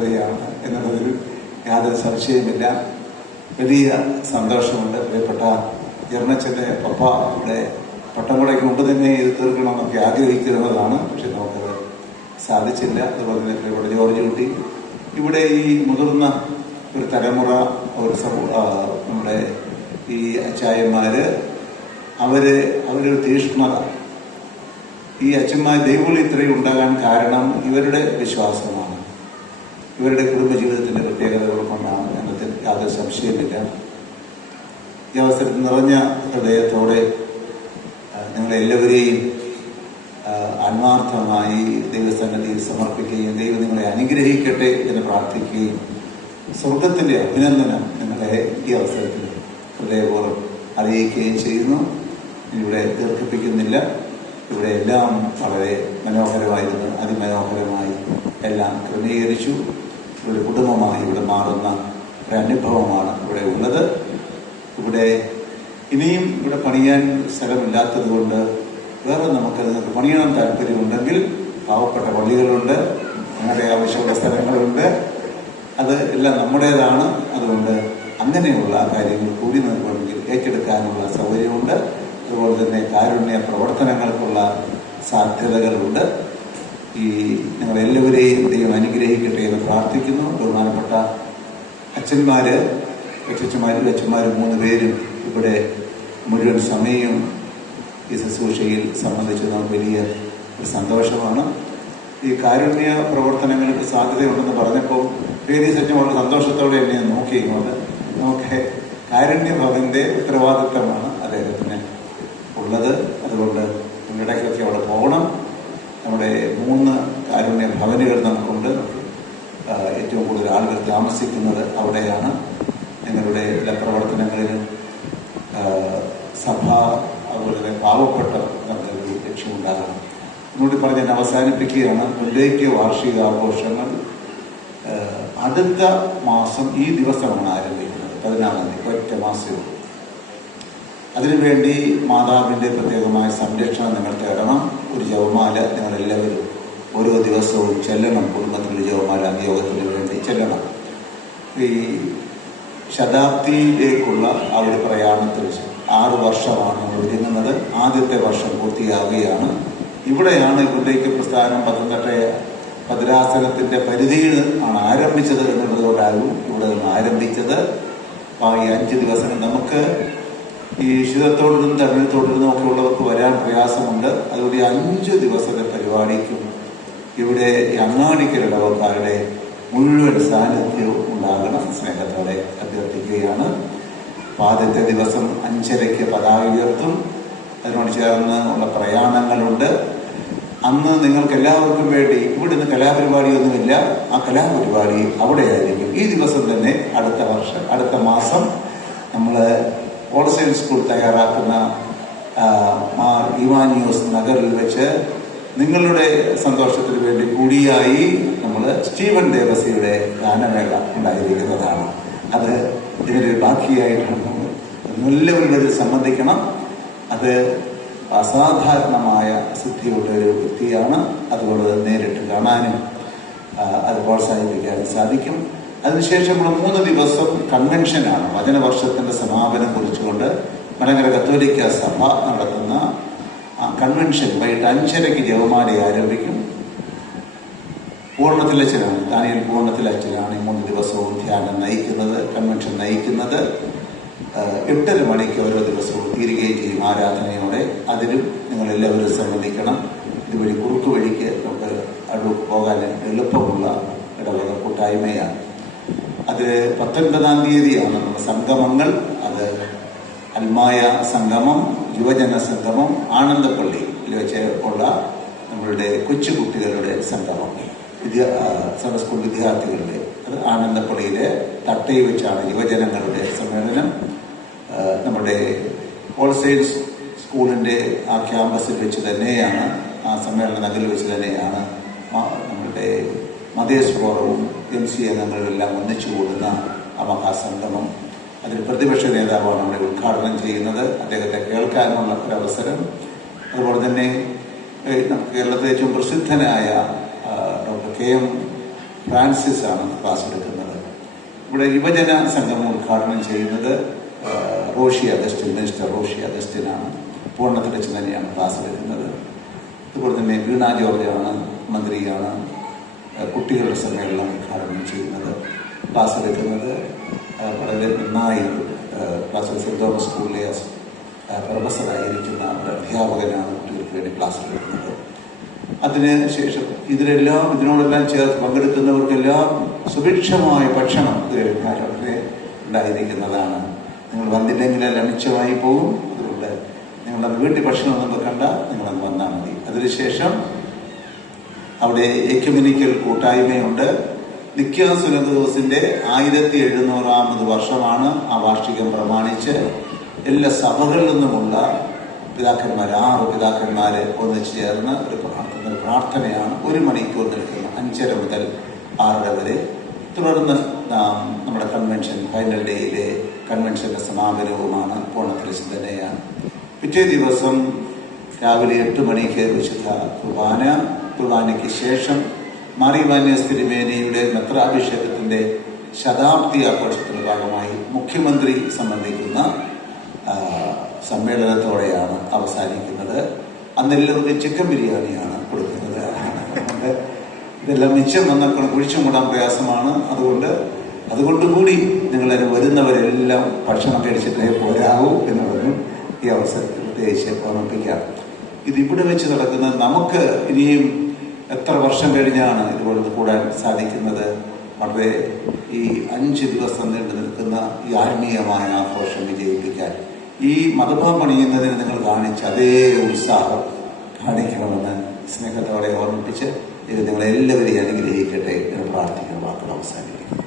ബർത്ത്ഡേയാണ് എന്നുള്ളതിൽ യാതൊരു സംശയമില്ല. വലിയ സന്തോഷമുണ്ട്. പ്രിയപ്പെട്ട ജർണച്ചൻ്റെ പപ്പ ഇവിടെ പട്ടംകുടയ്ക്ക് മുമ്പ് തന്നെ ഇത് തീർക്കണമെന്നൊക്കെ ആഗ്രഹിച്ചിരുന്നതാണ്. പക്ഷെ നമുക്കത് സാധിച്ചില്ല. അതുപോലെ തന്നെ പ്രിയപ്പെട്ട ജോർജ് കുട്ടി, ഇവിടെ ഈ മുതിർന്ന ഒരു തലമുറ, ഒരു നമ്മുടെ ഈ അച്ചായന്മാര് അവരൊരു തീഷ്ണത, ഈ അച്ഛന്മാർ ദൈവവിളി ഇത്രയും ഉണ്ടാകാൻ കാരണം ഇവരുടെ വിശ്വാസമാണ്, ഇവരുടെ കുടുംബജീവിതത്തിന്റെ പ്രത്യേകതകൾ കൊണ്ടാണ് എന്നതിൽ യാതൊരു സംശയമില്ല. ഈ അവസരത്തിൽ നിറഞ്ഞ ഹൃദയത്തോടെ നിങ്ങളെല്ലാവരെയും ആത്മാർത്ഥമായി ദൈവസന്നിധിയിൽ സമർപ്പിക്കുകയും ദൈവം നിങ്ങളെ അനുഗ്രഹിക്കട്ടെ എന്ന് പ്രാർത്ഥിക്കുകയും സ്വർഗത്തിന്റെ അഭിനന്ദനം നിങ്ങളെ ഈ അവസരത്തിൽ ഹൃദയപൂർവ്വം അറിയിക്കുകയും ചെയ്യുന്നു. ഇവിടെ ദീർഘിപ്പിക്കുന്നില്ല. ഇവിടെ എല്ലാം വളരെ മനോഹരമായിരുന്നു. അതിമനോഹരമായി എല്ലാം ക്രമീകരിച്ചു. ഇവിടെ കുടുംബമായി ഇവിടെ മാറുന്ന ഒരു അനുഭവമാണ് ഇവിടെ ഉള്ളത്. ഇവിടെ ഇനിയും ഇവിടെ പണിയാൻ സ്ഥലമില്ലാത്തത് കൊണ്ട് വേറെ നിങ്ങൾക്ക് പണിയണം താല്പര്യമുണ്ടെങ്കിൽ പാവപ്പെട്ട പള്ളികളുണ്ട്, ഞങ്ങളുടെ ആവശ്യമുള്ള സ്ഥലങ്ങളുണ്ട്, അത് എല്ലാം നമ്മുടേതാണ്. അതുകൊണ്ട് അങ്ങനെയുള്ള കാര്യങ്ങൾ കൂടി നിർവഹിച്ച് ഏറ്റെടുക്കാനുള്ള സൗകര്യമുണ്ട്. അതുപോലെ തന്നെ കാരുണ്യ പ്രവർത്തനങ്ങൾക്കുള്ള സാധ്യതകളുണ്ട്. ഈ നിങ്ങളെല്ലാവരെയും ദൈവം അനുഗ്രഹിക്കട്ടെ എന്ന് പ്രാർത്ഥിക്കുന്നു. ബഹുമാനപ്പെട്ട അച്ഛന്മാര്, അച്ഛന്മാർ 3 പേരും ഇവിടെ മുഴുവൻ സമയവും ഈ ശുശ്രൂഷയിൽ സംബന്ധിച്ച് നമുക്ക് വലിയ ഒരു സന്തോഷമാണ്. ഈ കാരുണ്യ പ്രവർത്തനങ്ങൾക്ക് സാധ്യതയുണ്ടെന്ന് പറഞ്ഞപ്പോൾ സത്യം വളരെ സന്തോഷത്തോടെ എന്നെ നോക്കിയിങ്ങോട്ട് നമുക്ക് കാരുണ്യ ഭവന്റെ ഉത്തരവാദിത്തമാണ് അദ്ദേഹത്തിന് ഉള്ളത്. അതുകൊണ്ട് ഇടയ്ക്കൊക്കെ അവിടെ പോകണം. നമ്മുടെ 3 കാരുണ്യ ഭവനുകൾ നമുക്കുണ്ട്. ഏറ്റവും കൂടുതൽ ആളുകൾ താമസിക്കുന്നത് അവിടെയാണ്. ഞങ്ങളുടെ എല്ലാ പ്രവർത്തനങ്ങളിൽ സഭ, അതുപോലെ തന്നെ പാവപ്പെട്ട നമുക്കൊരു ലക്ഷ്യമുണ്ടാകണം. എന്നോട് പറഞ്ഞ് ഞാൻ അവസാനിപ്പിക്കുകയാണ്. മുല്ലയ്ക്ക് വാർഷികാഘോഷങ്ങൾ അടുത്ത മാസം ഈ ദിവസമാണ് ആരംഭിക്കുന്നത്, 14-ാം തീയതി. ഒറ്റ മാസവും. അതിനുവേണ്ടി മാതാവിൻ്റെ പ്രത്യേകമായ സംരക്ഷണം നിങ്ങൾ തേടണം. ഒരു ജപമാല നിങ്ങളെല്ലാവരും ഓരോ ദിവസവും ചെല്ലണം. കുടുംബത്തിൻ്റെ ജപമാല നിയോഗത്തിന് വേണ്ടി ചെല്ലണം. ഈ ശതാബ്ദിയിലേക്കുള്ള ആ ഒരു പ്രയാണത്തിൽ 6 വർഷമാണ് നമ്മൾ ഒരുങ്ങുന്നത്. ആദ്യത്തെ വർഷം പൂർത്തിയാവുകയാണ്. ഇവിടെയാണ് ഇവിടേക്ക് പ്രസ്ഥാനം പത്തനംതിട്ട ഭദ്രാസനത്തിൻ്റെ പരിധിയിൽ ആണ് ആരംഭിച്ചത് എന്നുള്ളതുകൊണ്ടാകും ഇവിടെ നിന്ന് ആരംഭിച്ചത്. ഈ 5 ദിവസം നമുക്ക് ഈ ശുചിത്വത്തോടും തമിഴത്തോടും ഒക്കെ ഉള്ളവർക്ക് വരാൻ പ്രയാസമുണ്ട്. അതുകൊണ്ട് ഈ 5 ദിവസത്തെ പരിപാടിക്കും ഇവിടെ ഈ അങ്ങാടിക്കൽ ഇടവക്കാരുടെ മുഴുവൻ സാന്നിധ്യവും ഉണ്ടാകണം സ്നേഹത്തോടെ അഭ്യർത്ഥിക്കുകയാണ്. ആദ്യത്തെ ദിവസം 5:30 പതാക ഉയർത്തും. അതിനോട് ചേർന്ന് ഉള്ള പ്രയാണങ്ങളുണ്ട്. അന്ന് നിങ്ങൾക്ക് എല്ലാവർക്കും വേണ്ടി ഇവിടുന്ന് കലാപരിപാടിയൊന്നുമില്ല. ആ കലാപരിപാടി അവിടെ ആയിരിക്കും. ഈ ദിവസം തന്നെ അടുത്ത മാസം നമ്മൾ ഹോൾസെയിൽ സ്കൂൾ തയ്യാറാക്കുന്ന ഇവാനിയോസ് നഗറിൽ വെച്ച് നിങ്ങളുടെ സന്തോഷത്തിന് വേണ്ടി കൂടിയായി നമ്മൾ സ്റ്റീവൻ ദേവസിയുടെ ഗാനമേള ഉണ്ടായിരിക്കുന്നതാണ്. അത് ഇതിനൊരു ബാക്കിയായിട്ടാണ്. എല്ലാവരും സംബന്ധിക്കണം. അത് അസാധാരണമായ സിദ്ധിയുള്ള ഒരു വ്യക്തിയാണ്. അതുകൊണ്ട് നേരിട്ട് കാണാനും അത് പ്രോത്സാഹിപ്പിക്കാനും സാധിക്കും. അതിനുശേഷമുള്ള 3 ദിവസം കൺവെൻഷനാണ്. വചനവർഷത്തിന്റെ സമാപനം കുറിച്ചുകൊണ്ട് മലങ്കര കത്തോലിക്ക സഭ നടത്തുന്ന കൺവെൻഷൻ വൈകിട്ട് 5:30 ജപമാല ആരംഭിക്കും. പൂർണ്ണത്തിലച്ഛനാണ്, ദാനിയേൽ പൂർണ്ണത്തിലച്ഛനാണ് ഈ 3 ദിവസവും ധ്യാനം നയിക്കുന്നത്, കൺവെൻഷൻ നയിക്കുന്നത്. 8:30 മണിക്ക് ഓരോ ദിവസവും തീരുകയും ചെയ്യും ആരാധനയോടെ. അതിലും നിങ്ങളെല്ലാവരും സംബന്ധിക്കണം. ഇതുവഴി കുറുക്കു വഴിക്ക് നമുക്ക് പോകാൻ എളുപ്പമുള്ള ഇടവക കൂട്ടായ്മയാണ്. അത് 19-ാം തീയതിയാണ് നമ്മുടെ സംഗമങ്ങൾ. അത് അൽമായ സംഗമം, യുവജന സംഗമം, ആനന്ദപ്പള്ളിയിൽ വെച്ച് ഉള്ള നമ്മളുടെ കൊച്ചുകുട്ടികളുടെ സംഗമം, സൺഡേ സ്കൂൾ വിദ്യാർത്ഥികളുടെ. അത് ആനന്ദപ്പള്ളിയിലെ തട്ടയിൽ വെച്ചാണ് യുവജനങ്ങളുടെ സമ്മേളനം. നമ്മുടെ ഹോൾസെയിൽ സ്കൂളിൻ്റെ ആ ക്യാമ്പസിൽ വെച്ച് തന്നെയാണ്, ആ സമ്മേളന നഗരിൽ വെച്ച് തന്നെയാണ് നമ്മുടെ മതേസ് ഫോറവും MC അംഗങ്ങളെല്ലാം ഒന്നിച്ചു കൂടുന്ന ആ മഹാസംഗമം. അതിൽ പ്രതിപക്ഷ നേതാവാണ് നമ്മുടെ ഉദ്ഘാടനം ചെയ്യുന്നത്. അദ്ദേഹത്തെ കേൾക്കാനുള്ള ഒരവസരം. അതുപോലെ തന്നെ നമുക്ക് കേരളത്തിലെ ഏറ്റവും പ്രസിദ്ധനായ ഡോക്ടർ KM ഫ്രാൻസിസ് ആണ് ക്ലാസ് എടുക്കുന്നത്. ഇവിടെ യുവജന സംഗമം ഉദ്ഘാടനം ചെയ്യുന്നത് റോഷി അഗസ്റ്റിൻ, മിനിസ്റ്റർ റോഷി അഗസ്റ്റിനാണ്. പൂർണ്ണത്തിൽ വെച്ച് തന്നെയാണ് ക്ലാസ് എടുക്കുന്നത്. അതുപോലെ തന്നെ വീണ ജോർജാണ് മന്ത്രിയാണ് കുട്ടികളുടെ സമ്മേളനം ഉദ്ഘാടനം ചെയ്യുന്നത്. ക്ലാസ് എടുക്കുന്നത് വളരെ നന്നായി ക്ലാസ് സെൻറ് തോമസ് സ്കൂളിലെ പ്രൊഫസറായിരിക്കുന്ന അധ്യാപകനാണ് കുട്ടികൾക്ക് വേണ്ടി ക്ലാസ് എടുക്കുന്നത്. അതിനുശേഷം ഇതിനോടെല്ലാം ചേർത്ത് പങ്കെടുക്കുന്നവർക്കെല്ലാം സുഭിക്ഷമായ ഭക്ഷണം വളരെ ഉണ്ടായിരിക്കുന്നതാണ്. നിങ്ങൾ വന്നില്ലെങ്കിലെല്ലാം മിച്ചമായി പോകും. അതുകൊണ്ട് നിങ്ങളത് വീട്ടിൽ ഭക്ഷണം ഒന്നും വെക്കണ്ട, നിങ്ങളത് വന്നാൽ മതി. അതിനുശേഷം അവിടെ എക്യുമെനിക്കൽ കൂട്ടായ്മയുണ്ട്. നിക്യാ സുനകദോസിന്റെ 1700ാമത് വർഷമാണ്. ആ വാർഷികം പ്രമാണിച്ച് എല്ലാ സഭകളിൽ നിന്നുമുള്ള പിതാക്കന്മാർ 6 പിതാക്കന്മാരെ ഒന്നിച്ചു ചേർന്ന് ഒരു പ്രാർത്ഥനയാണ് 1 മണിക്കൂർ നിൽക്കുന്ന 5:30 മുതൽ 6:30 വരെ. തുടർന്ന് നമ്മുടെ കൺവെൻഷൻ ഫൈനൽ ഡേയിലെ കൺവെൻഷന്റെ സമാപനവുമാണ് പൂർണ്ണത്തിൽ തന്നെയാണ്. പിറ്റേ ദിവസം രാവിലെ 8 മണിക്ക് വിശുദ്ധ കുർബാനയ്ക്ക് ശേഷം മാറിവാന്യസ് തിരുമേനിയുടെ മെത്രാഭിഷേകത്തിന്റെ ശതാബ്ദി ആഘോഷത്തിന്റെ ഭാഗമായി മുഖ്യമന്ത്രി സംബന്ധിക്കുന്ന സമ്മേളനത്തോടെയാണ് അവസാനിക്കുന്നത്. അന്നെല്ലാവർക്കും ചിക്കൻ ബിരിയാണിയാണ് കൊടുക്കുന്നത്. ഇതെല്ലാം മിച്ചം വന്നപ്പോൾ കുഴിച്ചു മൂടാൻ പ്രയാസമാണ്. അതുകൊണ്ടുകൂടി നിങ്ങളതിന് വരുന്നവരെല്ലാം ഭക്ഷണം കഴിച്ചിട്ടേ പോരാകൂ എന്നുള്ളതും ഈ അവസരത്തിൽ പ്രത്യേകിച്ച് ഓർമ്മിപ്പിക്കാം. ഇതിവിടെ വെച്ച് നടക്കുന്നത് നമുക്ക് ഇനിയും എത്ര വർഷം കഴിഞ്ഞാണ് ഇതുപോലെ കൂടാൻ സാധിക്കുന്നത്. വളരെ ഈ 5 ദിവസം നീണ്ടു നിൽക്കുന്ന ഈ ആത്മീയമായ ആഘോഷം വിജയിപ്പിക്കാൻ ഈ മതഭം പണിയുന്നതിന് നിങ്ങൾ കാണിച്ച അതേ ഉത്സാഹം കാണിക്കണമെന്ന് സ്നേഹത്തോടെ ഓർമ്മിപ്പിച്ച് ഇത് നിങ്ങളെല്ലാവരെയും അനുഗ്രഹിക്കട്ടെ എന്ന് പ്രാർത്ഥിക്കുന്ന വാക്കുകൾ അവസാനിപ്പിക്കും.